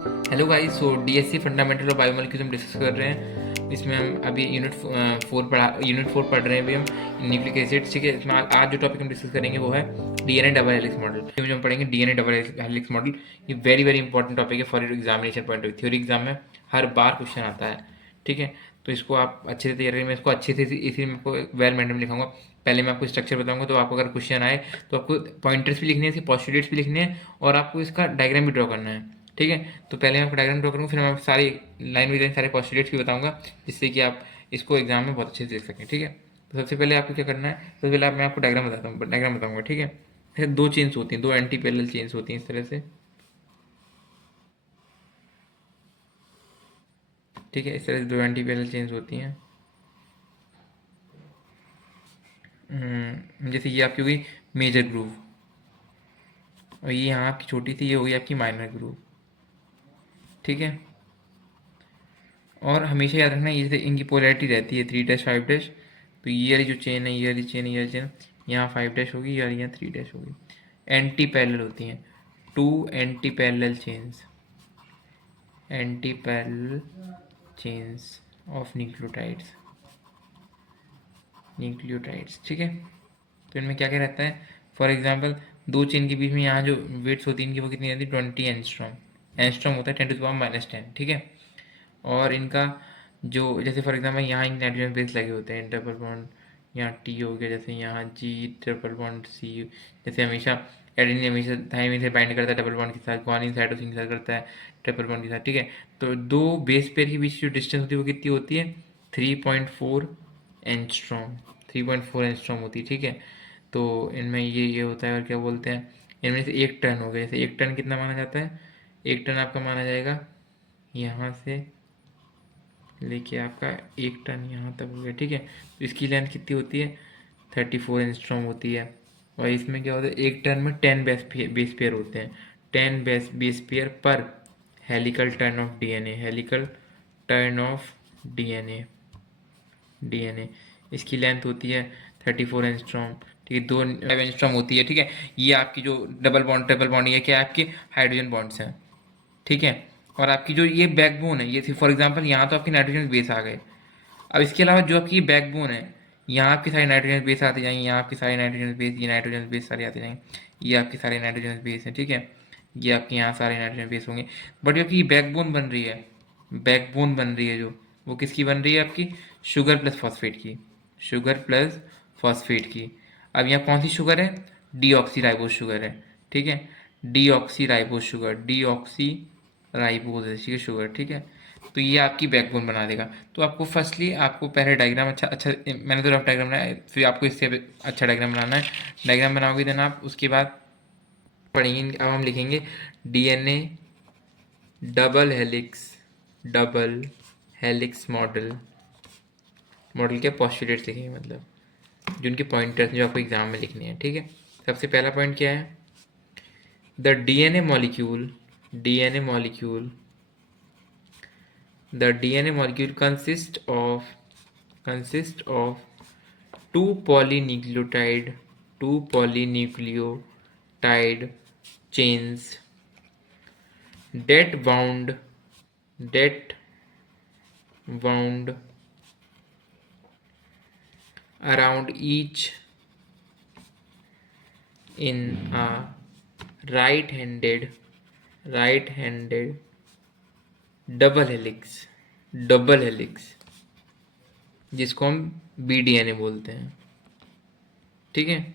Hello guys, so DSC fundamental of biomolecules हम discuss कर रहे हैं। इसमें हम अभी यूनिट 4 पढ़ रहे हैं अभी हम न्यूक्लिक एसिड्स। ठीक है, इसमें आज जो टॉपिक हम डिस्कस करेंगे वो है डीएनए डबल हेलिक्स मॉडल। जो हम पढ़ेंगे डीएनए डबल हेलिक्स मॉडल, ये वेरी वेरी इंपॉर्टेंट टॉपिक है for examination point of theory exam में हर बार क्वेश्चन आता है। ठीक है, तो इसको आप अच्छे से तैयार करें। मैं इसको अच्छे से इसी में आपको वेल मेंटेन लिखाऊंगा। पहले मैं आपको स्ट्रक्चर बताऊंगा, तो आपको अगर क्वेश्चन आए तो आपको पॉइंटर्स भी लिखने हैं, इसके पोस्टुलेट्स भी लिखने हैं और आपको इसका डायग्राम भी ड्रॉ करना है। ठीक है, तो पहले मैं आपको डायग्राम ड्रॉ करूँगा, फिर मैं सारी लाइन बाई लाइन सारे पोस्टुलेट्स भी बताऊंगा, जिससे कि आप इसको एग्जाम में बहुत अच्छे से देख सकें। ठीक है, तो सबसे पहले आपको क्या करना है, सबसे पहले मैं आपको डायग्राम बताता हूँ, डायग्राम बताऊंगा। ठीक है, फिर दो चेन्स होती हैं, दो एंटी पैरेलल चेन्स होती हैं इस तरह से। ठीक है, इस तरह से दो एंटी पैरेलल चेन्स होती हैं। जैसे ये आपकी होगी मेजर ग्रूव, और ये यहाँ आपकी छोटी सी ये होगी आपकी माइनर ग्रूव। ठीक है, और हमेशा याद रखना ये इनकी पोलैरिटी रहती है 3 डैश 5 डैश। तो ये वाली जो चेन है, ये वाली चेन, ये वाली चेन, यहाँ 5 डैश होगी और यहाँ 3 डैश होगी। एंटी पैरेलल होती हैं, two anti parallel chains, anti parallel chains of nucleotides, nucleotides. ठीक है, तो इनमें क्या क्या रहता है, फॉर एग्जाम्पल दो चेन के बीच में यहाँ जो वेट्स होती है इनकी वो कितनी रहती है, 20 एंगस्ट्रॉम। एंगस्ट्रॉम होता है 10⁻⁻10। ठीक है, और इनका जो जैसे फॉर एग्जांपल यहाँ एक नाइट्रोजन बेस लगे होते हैं, डबल बॉन्ड यहाँ टी हो गया, जैसे यहाँ जी ट्रिपल बॉन्ड सी। जैसे हमेशा एडेनिन हमेशा थाइमिन से बाइंड करता है डबल बॉन्ड के साथ, ग्वानिन साइटोसिन के साथ करता है ट्रिपल बॉन्ड के साथ। ठीक है, तो दो बेस पेयर के बीच जो डिस्टेंस होती है वो कितनी होती है, 3.4 एंगस्ट्रॉम, 3.4 एंगस्ट्रॉम होती है। ठीक है, तो इनमें ये होता है, और क्या बोलते हैं, इनमें से एक टन हो गया। जैसे एक टन कितना माना जाता है, एक टन आपका माना जाएगा यहाँ से लेके आपका एक टन यहाँ तक हो गया। ठीक है, तो इसकी लेंथ कितनी होती है, 34 एंगस्ट्रॉम होती है। और इसमें क्या होता है, एक टन में 10 बेस पेयर होते हैं, 10 बेस पेयर पर helical turn off DNA, helical turn off DNA, DNA. इसकी लेंथ होती है 34 एंगस्ट्रॉम। ठीक है, 2 एंगस्ट्रॉम होती है। ठीक है, ये आपकी जो डबल बॉन्ड ट्रिपल बॉन्ड, ये क्या है, आपके हाइड्रोजन बॉन्ड्स हैं। ठीक है, और आपकी जो ये बैकबोन है, ये फॉर एग्जांपल यहाँ तो आपके नाइट्रोजन बेस आ गए। अब इसके अलावा जो आपकी बैकबोन है, यहाँ आपके सारे नाइट्रोजन बेस आते जाएंगे, यहाँ आपके सारे नाइट्रोजन बेस, ये नाइट्रोजन बेस सारे आते जाएंगे, ये आपके सारे नाइट्रोजन बेस हैं। ठीक है, ये आपके यहाँ सारे नाइट्रोजन बेस होंगे। बट जो आपकी बैकबोन बन रही है, बैकबोन बन रही है जो, वो किसकी बन रही है, आपकी शुगर प्लस फॉस्फेट की, शुगर प्लस फॉस्फेट की। अब यहाँ कौन सी शुगर है, डीऑक्सी राइबोज शुगर है। ठीक है, deoxy ribose sugar, deoxy ribose है, ठीक है, शुगर। ठीक है, तो ये आपकी बैकबोन बना देगा। तो आपको फर्स्टली आपको पहले डायग्राम अच्छा अच्छा, मैंने तो रफ डायग्राम बनाया, फिर आपको इससे अच्छा डायग्राम बनाना है। डायग्राम बनाओगे देन आप उसके बाद पढ़ेंगे। अब हम लिखेंगे DNA double helix, double helix model, model के पोस्टुलेट्स लिखेंगे, मतलब जो उनके पॉइंटर्स जो आपको एग्जाम में लिखने हैं। ठीक है, सबसे पहला पॉइंट क्या है, the DNA molecule, DNA molecule, the DNA molecule consists of two polynucleotide, two polynucleotide chains that wound, that wound around each in a right-handed, right-handed double helix, double helix, जिसको हम बीडीएनए बोलते हैं। ठीक है,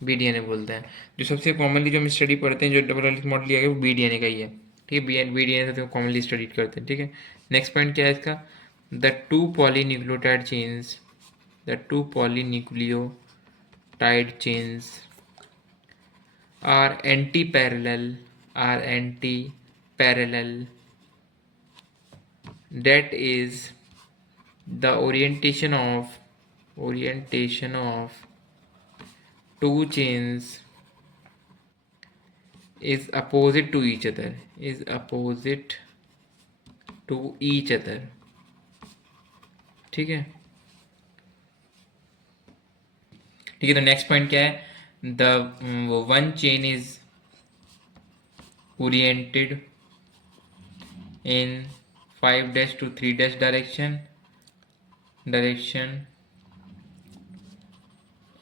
बीडीएनए बोलते हैं। जो सबसे कॉमनली जो हम स्टडी पढ़ते हैं, जो डबल हेलिक्स मॉडल लिया गया, वो बीडीएनए का ही है। ठीक है, बीडीएनए से कॉमनली स्टडी करते हैं। ठीक है, नेक्स्ट पॉइंट क्या है इसका, the two polynucleotide chains, the two polynucleotide chains are anti parallel, are anti parallel, that is the orientation of two chains is opposite to each other, is opposite to each other। ठीक है, ठीक है, तो next point क्या है, the one chain is oriented in 5 dash to 3 dash direction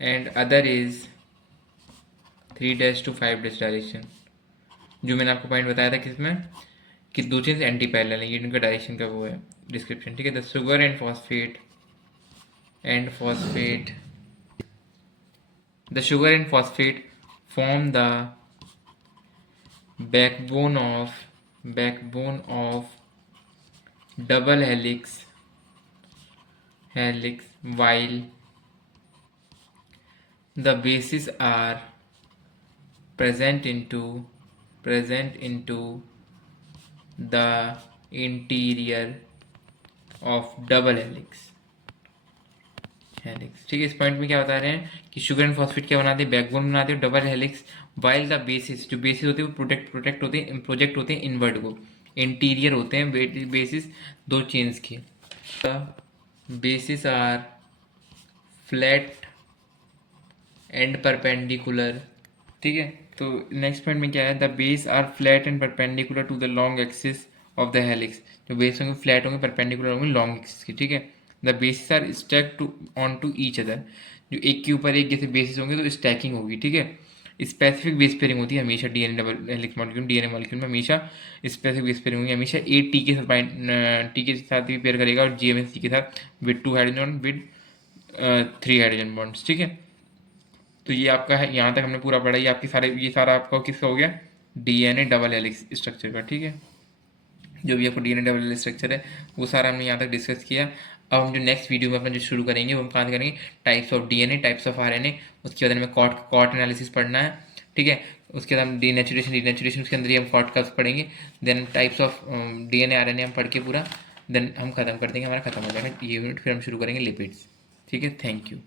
and other is 3 dash to 5 dash direction. जो मैंने आपको पॉइंट बताया था किसमें कि दो चीज़ एंटी पैरेलल है, ये इनका डायरेक्शन का वो है डिस्क्रिप्शन, ठीक है। The sugar and phosphate the sugar and phosphate form the backbone of double helix while the bases are present into the interior of double helix। ठीक है। इस पॉइंट में क्या बता रहे हैं कि शुगर एंड फॉस्फेट क्या बनाते हैं, बैकबोन बनाते हैं double helix, while the basis, जो बेसिस होते हैं वो प्रोटेक्ट होते हैं इनवर्ट को, इंटीरियर होते हैं बेसिस दो चेन्स के। The bases are flat and perpendicular, ठीक है। तो नेक्स्ट पॉइंट में क्या है, the base are flat and perpendicular to the long axis of the helix, जो बेस होंगे फ्लैट होंगे, परपेंडिकुलर होंगे लॉन्ग एक्सिस की, ठीक है। The bases are stack to on to each other, जो एक के ऊपर एक जैसे बेसिस होंगे तो स्टैकिंग होगी, ठीक है। स्पेसिफिक बेस पेयरिंग होती है हमेशा DNA double helix molecule, DNA molecule में हमेशा स्पेसिफिक बेस पेयरिंग होगी हमेशा। ए टी के साथ भी पेयर करेगा और जीएमएससी के साथ with 2 hydrogen with 3 hydrogen bonds, ठीक है। तो ये आपका है, यहाँ तक हमने पूरा पढ़ा, ये आपकी सारे, ये सारा आपका किसका हो गया, डीएनए डबल हेलिक्स स्ट्रक्चर का, ठीक है। जो भी आपको डीएनए डबल हेलिक्स स्ट्रक्चर है वो सारा हमने यहाँ तक डिस्कस किया। अब हम जो नेक्स्ट वीडियो में अपना जो शुरू करेंगे वो हम कहाँ से करेंगे, types of DNA, types of RNA, उसके बाद हमें कॉट एनालिसिस पढ़ना है, ठीक है। उसके बाद हम डीनेचुरेशन उसके अंदर ही हम कॉट का पढ़ेंगे। Then types of DNA RNA हम पढ़ के पूरा देन हम खत्म कर देंगे, हमारा खत्म हो जाएगा ये यूनिट, फिर हम शुरू करेंगे लिपिड्स, ठीक है। Thank you.